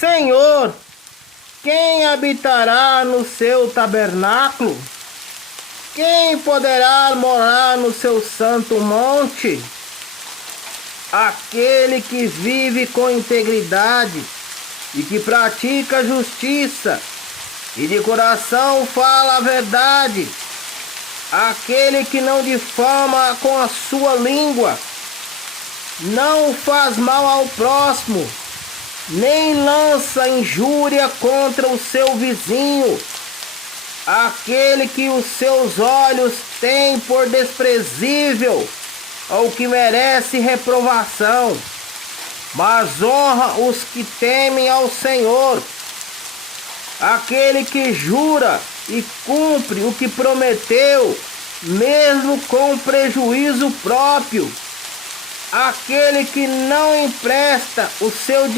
Senhor, quem habitará no seu tabernáculo? Quem poderá morar no seu santo monte? Aquele que vive com integridade e que pratica justiça e de coração fala a verdade. Aquele que não difama com a sua língua, não faz mal ao próximo, nem lança injúria contra o seu vizinho. Aquele que os seus olhos têm por desprezível ou que merece reprovação, mas honra os que temem ao Senhor. Aquele que jura e cumpre o que prometeu, mesmo com prejuízo próprio. Aquele que não empresta o seu dinheiro